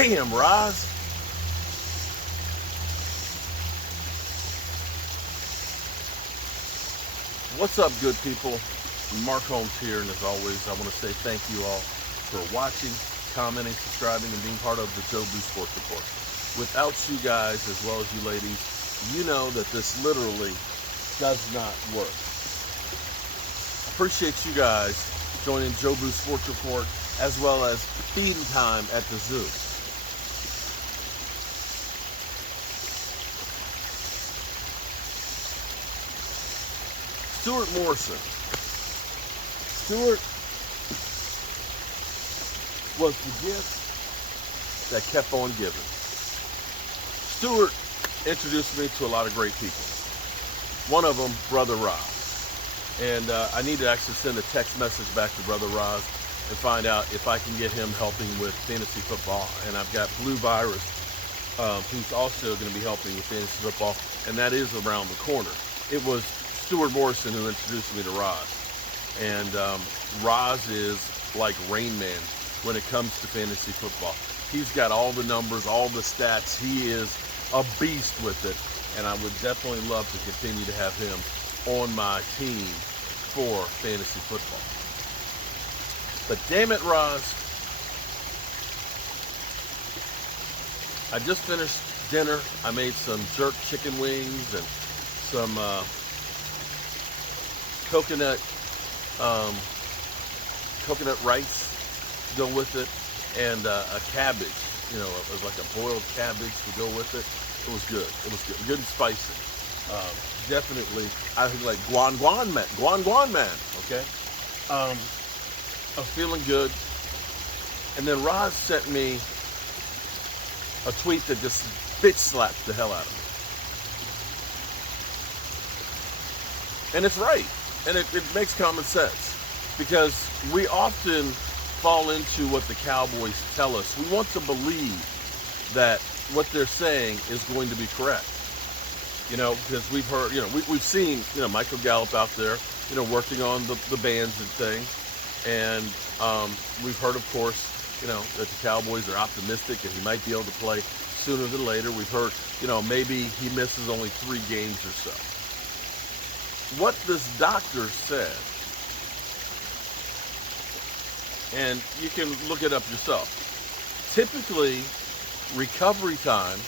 Damn, Roz. What's up, good people? Mark Holmes here, and as always, I want to say thank you all for watching, commenting, subscribing, and being part of the Joe Boo Sports Report. Without you guys, as well as you ladies, you know that this literally does not work. Appreciate you guys joining Joe Boo Sports Report, as well as feeding time at the zoo. Stuart Morrison. Stuart was the gift that kept on giving. Stuart introduced me to a lot of great people. One of them, Brother Roz. And I need to actually send a text message back to Brother Roz and find out if I can get him helping with fantasy football. And I've got Blue Virus, who's also going to be helping with fantasy football, and that is around the corner. It was Stuart Morrison who introduced me to Roz. And Roz is like Rain Man when it comes to fantasy football. He's got all the numbers, all the stats. He is a beast with it. And I would definitely love to continue to have him on my team for fantasy football. But damn it, Roz. I just finished dinner. I made some jerk chicken wings and some coconut rice to go with it, and a cabbage, it was like a boiled cabbage to go with it. It was good. It was good and spicy. Definitely, I think like guan guan man. Okay. I was feeling good, and then Roz sent me a tweet that just bitch slapped the hell out of me. And it's right. And it makes common sense, because we often fall into what the Cowboys tell us. We want to believe that what they're saying is going to be correct. Because we've heard, we've seen, Michael Gallop out there, working on the bands and things. And we've heard, of course, that the Cowboys are optimistic and he might be able to play sooner than later. We've heard, maybe he misses only 3 games or so. What this doctor said, and you can look it up yourself, typically recovery time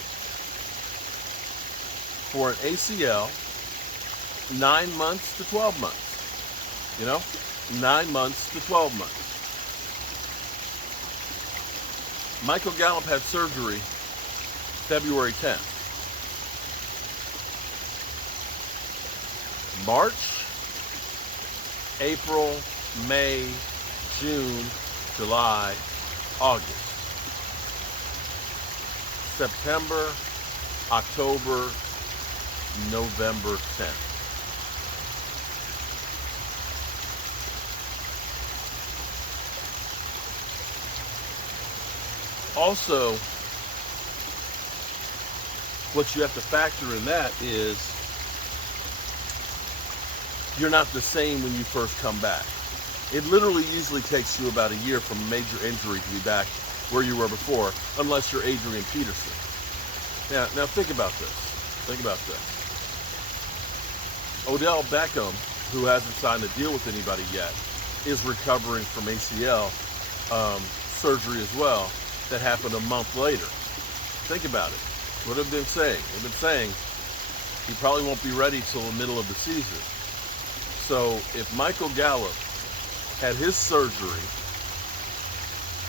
for an ACL, 9 months to 12 months. 9 months to 12 months. Michael Gallop had surgery February 10th. March, April, May, June, July, August, September, October, November 10th. Also, what you have to factor in that is you're not the same when you first come back. It literally usually takes you about a year from a major injury to be back where you were before, unless you're Adrian Peterson. Now think about this. Odell Beckham, who hasn't signed a deal with anybody yet, is recovering from ACL surgery as well, that happened a month later. Think about it. What have they been saying? They've been saying he probably won't be ready till the middle of the season. So if Michael Gallop had his surgery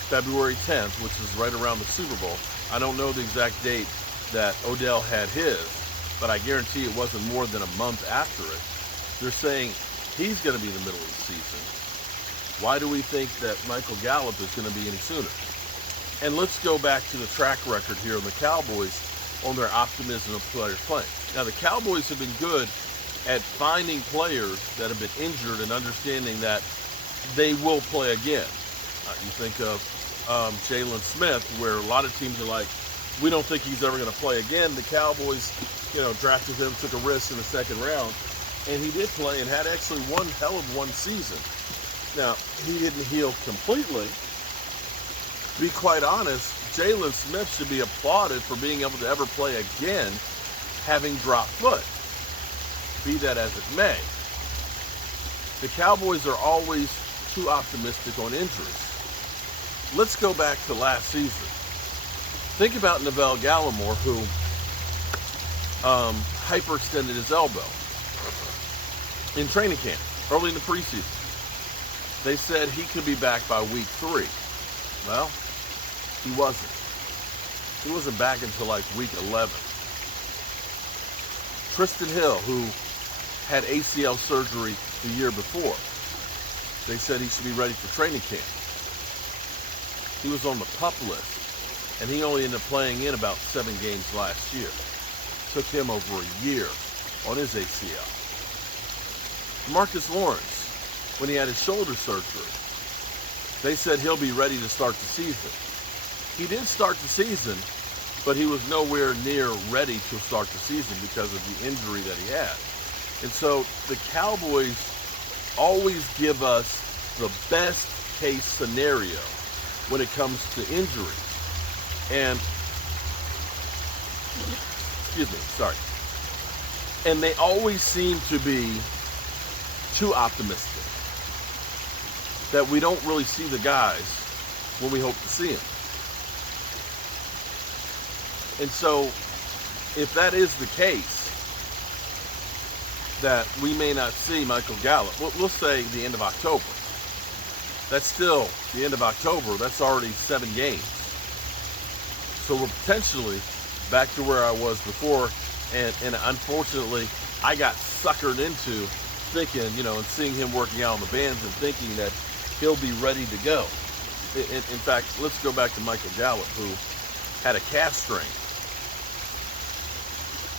February 10th, which is right around the Super Bowl, I don't know the exact date that Odell had his, but I guarantee it wasn't more than a month after it. They're saying he's going to be in the middle of the season. Why do we think that Michael Gallop is going to be any sooner? And let's go back to the track record here on the Cowboys on their optimism of players playing. Now, the Cowboys have been good at finding players that have been injured and understanding that they will play again. You think of Jalen Smith, where a lot of teams are like, we don't think he's ever going to play again. The Cowboys, drafted him, took a risk in the second round, and he did play and had actually one hell of one season. Now, he didn't heal completely. To be quite honest, Jalen Smith should be applauded for being able to ever play again, having dropped foot. Be that as it may, the Cowboys are always too optimistic on injuries. Let's go back to last season. Think about Neville Gallimore, who hyperextended his elbow in training camp, early in the preseason. They said he could be back by week 3. Well, he wasn't. He wasn't back until like week 11. Tristan Hill, who had ACL surgery the year before, they said he should be ready for training camp. He was on the PUP list, and he only ended up playing in about 7 games last year. Took him over a year on his ACL. Marcus Lawrence, when he had his shoulder surgery, they said he'll be ready to start the season. He did start the season, but he was nowhere near ready to start the season because of the injury that he had. And so the Cowboys always give us the best case scenario when it comes to injuries. And, and they always seem to be too optimistic, that we don't really see the guys when we hope to see them. And so, if that is the case, that we may not see Michael Gallop, we'll say the end of October. That's still the end of October. That's already 7 games. So we're potentially back to where I was before. And unfortunately, I got suckered into thinking, and seeing him working out on the bands and thinking that he'll be ready to go. In fact, let's go back to Michael Gallop, who had a calf strain.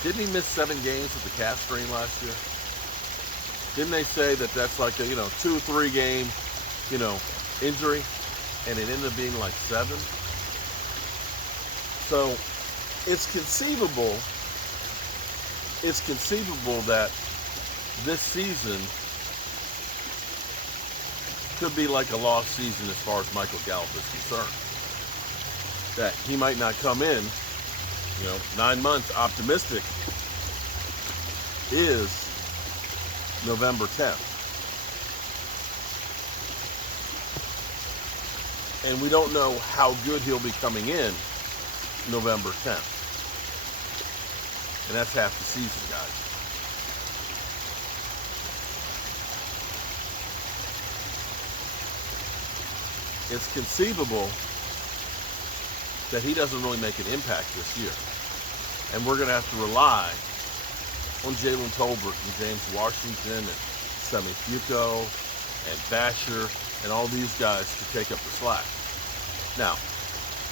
Didn't he miss 7 games with the calf strain last year? Didn't they say that that's like a 2 or 3 game injury, and it ended up being like 7? So it's conceivable that this season could be like a lost season as far as Michael Gallop is concerned. That he might not come in, 9 months optimistic is November 10th. And we don't know how good he'll be coming in November 10th. And that's half the season, guys. It's conceivable that he doesn't really make an impact this year. And we're going to have to rely on Jalen Tolbert and James Washington and Semi Fuco and Basher and all these guys to take up the slack. Now,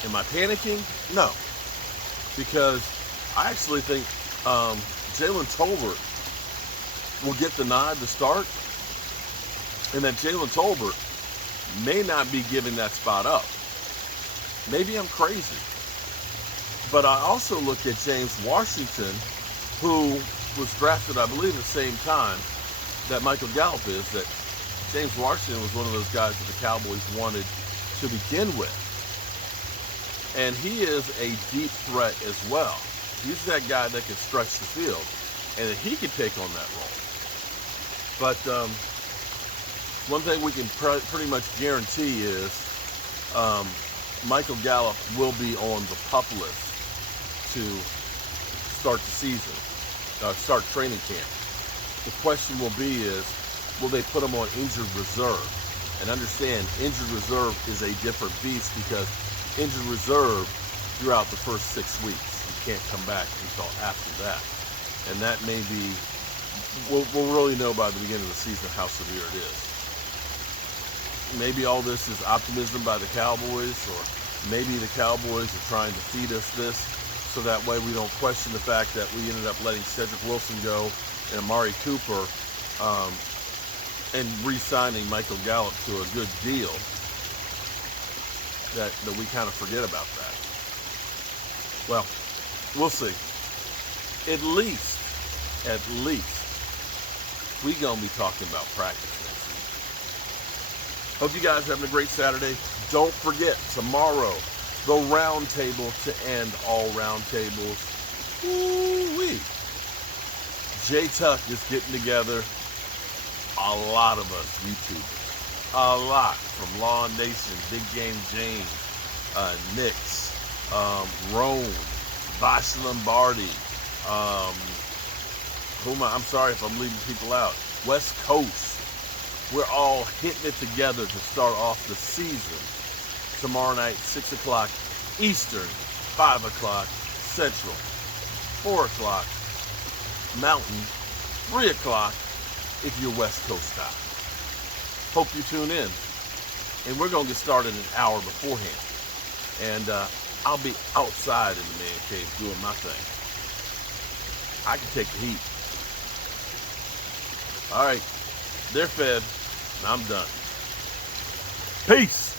am I panicking? No. Because I actually think Jalen Tolbert will get the nod to start, and that Jalen Tolbert may not be giving that spot up. Maybe I'm crazy. But I also look at James Washington, who was drafted, I believe, at the same time that Michael Gallup is, that James Washington was one of those guys that the Cowboys wanted to begin with. And he is a deep threat as well. He's that guy that can stretch the field, and that he could take on that role. But one thing we can pretty much guarantee is Michael Gallup will be on the PUP list to start the season, start training camp. The question will be is, will they put him on injured reserve? And understand, injured reserve is a different beast, because injured reserve throughout the first 6 weeks. You can't come back until after that. And that may be, we'll really know by the beginning of the season how severe it is. Maybe all this is optimism by the Cowboys, or maybe the Cowboys are trying to feed us this so that way we don't question the fact that we ended up letting Cedric Wilson go and Amari Cooper and re-signing Michael Gallup to a good deal, that we kind of forget about that. Well, we'll see. At least, we gonna be talking about practice next week. Hope you guys are having a great Saturday. Don't forget, tomorrow, the round table to end all round tables. Woo-wee. J Tuck is getting together a lot of us YouTubers. A lot. From Law Nation, Big Game James, Nix, Rome, Bosh Lombardi, I'm sorry if I'm leaving people out. West Coast. We're all hitting it together to start off the season. Tomorrow night, 6 o'clock Eastern, 5 o'clock Central, 4 o'clock Mountain, 3 o'clock if you're West Coast time. Hope you tune in. And we're going to get started an hour beforehand. And I'll be outside in the man cave doing my thing. I can take the heat. All right, they're fed, and I'm done. Peace.